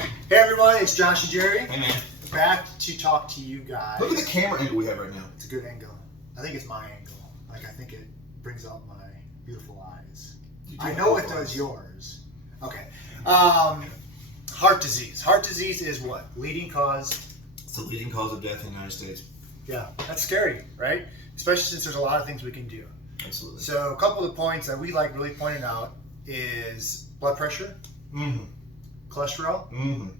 Hey everyone, it's Josh and Jerry. Hey man. Back to talk to you guys. Look at the camera angle we have right now. It's a good angle. I think it's my angle. Like, I think it brings out my beautiful eyes. I know it does yours. Okay. Heart disease. Heart disease is what? Leading cause? It's the leading cause of death in the United States. Yeah, that's scary, right? Especially since there's a lot of things we can do. Absolutely. So a couple of the points that we like really pointing out is blood pressure, cholesterol,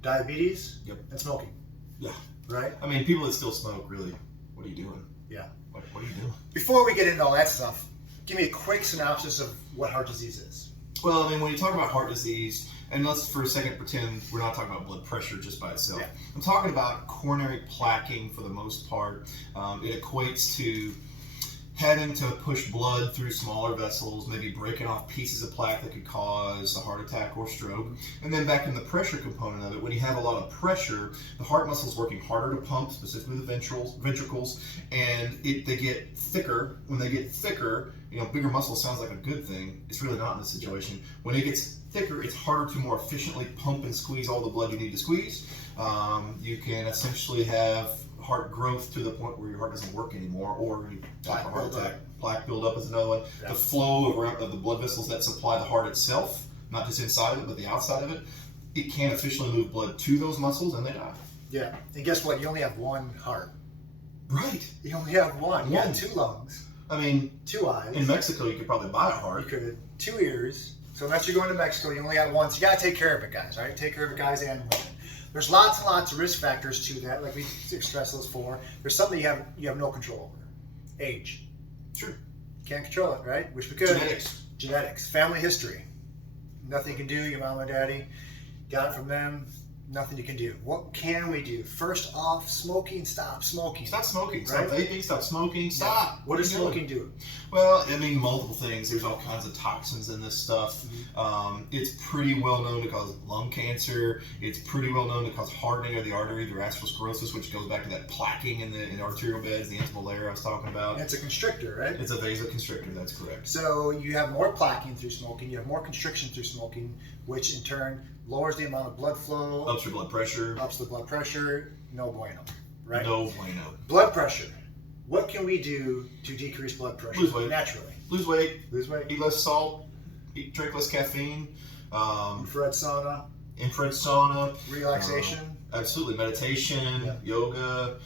diabetes, and smoking. Yeah. Right? I mean, people that still smoke, really, what are you doing? Yeah. What are you doing? Before we get into all that stuff, give me a quick synopsis of what heart disease is. Well, I mean, when you talk about heart disease, and let's for a second pretend we're not talking about blood pressure just by itself. Yeah. I'm talking about coronary plaquing for the most part. It equates to having to push blood through smaller vessels, maybe breaking off pieces of plaque that could cause a heart attack or stroke. And then back in the pressure component of it, when you have a lot of pressure, the heart muscle is working harder to pump, specifically the ventricles, and they get thicker. When they get thicker, bigger muscle sounds like a good thing. It's really not in this situation. When it gets thicker, it's harder to more efficiently pump and squeeze all the blood you need to squeeze. You can essentially have heart growth to the point where your heart doesn't work anymore, or you die from a heart attack. Plaque buildup is another one. Yeah. The flow of the blood vessels that supply the heart itself, not just inside of it, but the outside of it, it can't efficiently move blood to those muscles, and they die. Yeah, and guess what? You only have one heart. Right. You only have one. You got 2 lungs. I mean, 2 eyes. In Mexico, you could probably buy a heart. You could. 2 ears. So unless you're going to Mexico, you only got one. So you got to take care of it, guys, right? Take care of it, guys and women. There's lots and lots of risk factors to that, like we stressed those 4. There's something you have no control over. Age. Sure. Can't control it, right? Wish we could. Genetics. Family history. Nothing you can do. Your mom and daddy got it from them. Nothing you can do. What can we do? First off, smoking. Stop smoking. Stop smoking. Right? Stop vaping. Stop smoking. Stop. Yeah. What does smoking do? Well, I mean, multiple things. There's all kinds of toxins in this stuff. It's pretty well known to cause lung cancer. It's pretty well known to cause hardening of the artery, the atherosclerosis, which goes back to that plaquing in the arterial beds, the intimal layer I was talking about. And it's a constrictor, right? It's a vasoconstrictor. That's correct. So you have more plaquing through smoking. You have more constriction through smoking, which in turn lowers the amount of blood flow. Ups your blood pressure. Ups the blood pressure. No bueno, right? No bueno. Blood pressure. What can we do to decrease blood pressure? Lose weight. Naturally. Lose weight. Lose weight. Eat less salt. Drink less caffeine. Infrared sauna. Infrared sauna. Relaxation. Absolutely. Meditation. Yoga.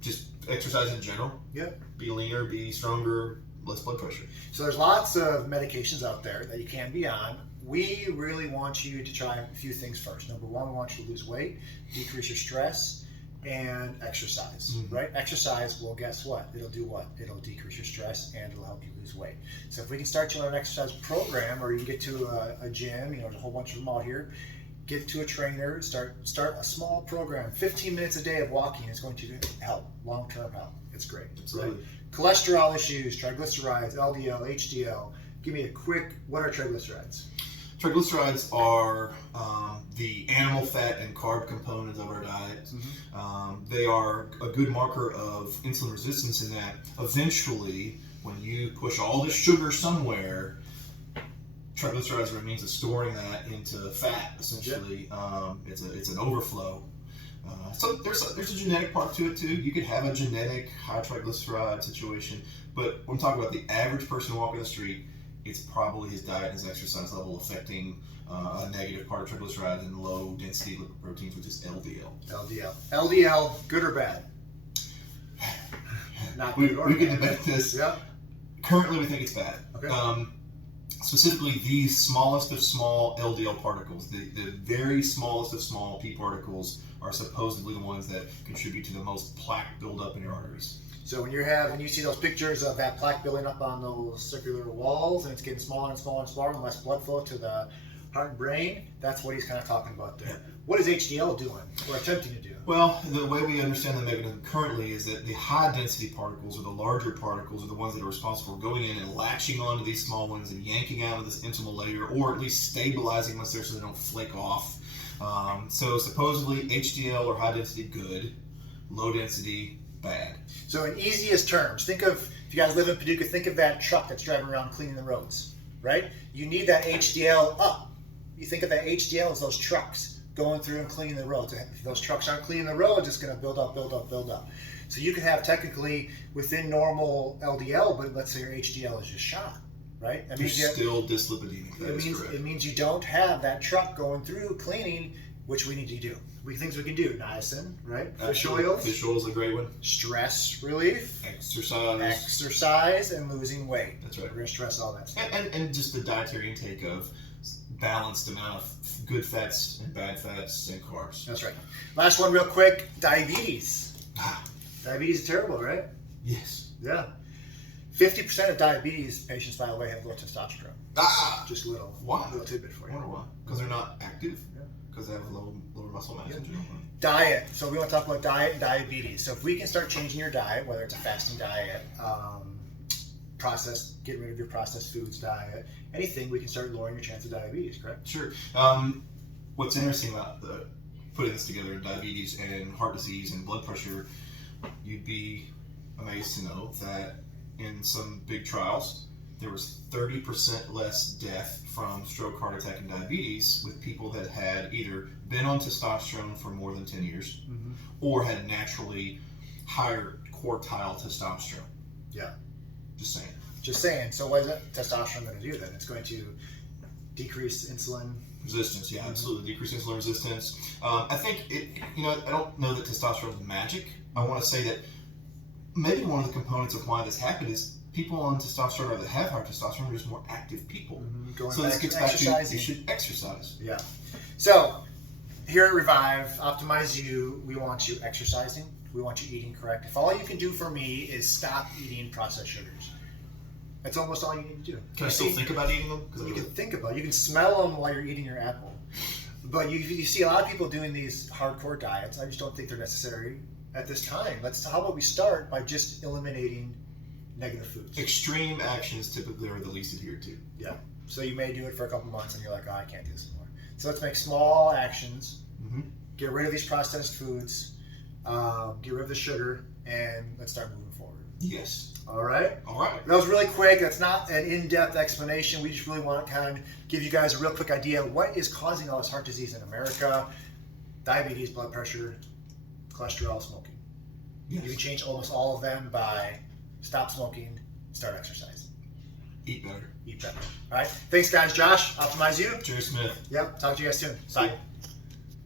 Just exercise in general. Yep. Be leaner. Be stronger. Less blood pressure. So there's lots of medications out there that you can be on. We really want you to try a few things first. Number 1, we want you to lose weight, decrease your stress, and exercise, right? Exercise, well, guess what? It'll do what? It'll decrease your stress and it'll help you lose weight. So if we can start you on an exercise program, or you can get to a gym, there's a whole bunch of them out here, get to a trainer, start a small program. 15 minutes a day of walking is going to help, long-term help. It's great. Absolutely. Right? Cholesterol issues, triglycerides, LDL, HDL. Give me a quick, what are triglycerides? Triglycerides are the animal fat and carb components of our diet. They are a good marker of insulin resistance in that eventually, when you push all this sugar somewhere, triglycerides are a means of storing that into fat, essentially. It's an overflow. So there's a genetic part to it too. You could have a genetic high triglyceride situation, but when I'm talking about the average person walking the street, it's probably his diet and his exercise level affecting a negative part of triglycerides and low density lipoproteins, which is LDL. LDL, good or bad? Not good or bad. We can debate this. Yeah. Currently, we think it's bad. Okay. Specifically, the smallest of small LDL particles, the very smallest of small P particles, are supposedly the ones that contribute to the most plaque buildup in your arteries. So when you see those pictures of that plaque building up on those circular walls, and it's getting smaller and smaller and smaller, and less blood flow to the heart and brain, that's what he's kind of talking about there. Yeah. What is HDL doing, or attempting to do? Well, the way we understand the mechanism currently is that the high density particles, or the larger particles, are the ones that are responsible for going in and latching onto these small ones and yanking out of this intimal layer, or at least stabilizing them there so they don't flake off. So supposedly HDL, or high density, good. Low density, bad. So in easiest terms, think of, if you guys live in Paducah, think of that truck that's driving around cleaning the roads, right? You need that HDL up. You think of that HDL as those trucks going through and cleaning the roads. If those trucks aren't cleaning the roads, it's going to build up. So you could have technically within normal LDL, but let's say your HDL is just shot, right? That You're means still dyslipidemic. That is correct. it means you don't have that truck going through cleaning, which we need to do. Things we can do: niacin, right? Fish oils. Fish oil is a great one. Stress relief. Exercise. And losing weight. That's right. We're going to stress all that stuff. And just the dietary intake of balanced amount of good fats and bad fats and carbs. That's right. Last one real quick, diabetes. Ah, Diabetes is terrible, right? yes. Yeah. 50% of diabetes patients, by the way, have low testosterone. Ah, Just little. why? Little tidbit for I you. wonder why. Because they're not active. Yeah. Because they have lower muscle mass. Yeah. Diet. So we want to talk about diet and diabetes. So if we can start changing your diet, whether it's a fasting diet, get rid of your processed foods diet, anything, we can start lowering your chance of diabetes, correct? Sure. What's interesting about putting this together, diabetes and heart disease and blood pressure, you'd be amazed to know that in some big trials, there was 30% less death from stroke, heart attack, and diabetes with people that had either been on testosterone for more than 10 years or had naturally higher quartile testosterone. Yeah. Just saying. So what is testosterone going to do then? It's going to decrease insulin resistance. Yeah, absolutely. Decrease insulin resistance. I think I don't know that testosterone is magic. I want to say that maybe one of the components of why this happened is people on testosterone or that have high testosterone are just more active people. So this gets back to you should exercise. Yeah. So here at Revive, Optimize You, we want you exercising. We want you eating correct. If all you can do for me is stop eating processed sugars, that's almost all you need to do. Can I still think about eating them? You can think about it. You can smell them while you're eating your apple. But you see a lot of people doing these hardcore diets. I just don't think they're necessary at this time. How about we start by just eliminating negative foods? Extreme actions typically are the least adhered to. Yeah. So you may do it for a couple months and you're like, oh, I can't do this anymore. So let's make small actions. Get rid of these processed foods. Get rid of the sugar, and let's start moving forward. Yes. All right? All right. That was really quick. That's not an in-depth explanation. We just really want to kind of give you guys a real quick idea of what is causing all this heart disease in America: diabetes, blood pressure, cholesterol, smoking. Yes. You can change almost all of them by stop smoking, start exercising. Eat better. Eat better. All right? Thanks, guys. Josh, Optimize You. Jerry Smith. Yep. Talk to you guys soon. Bye.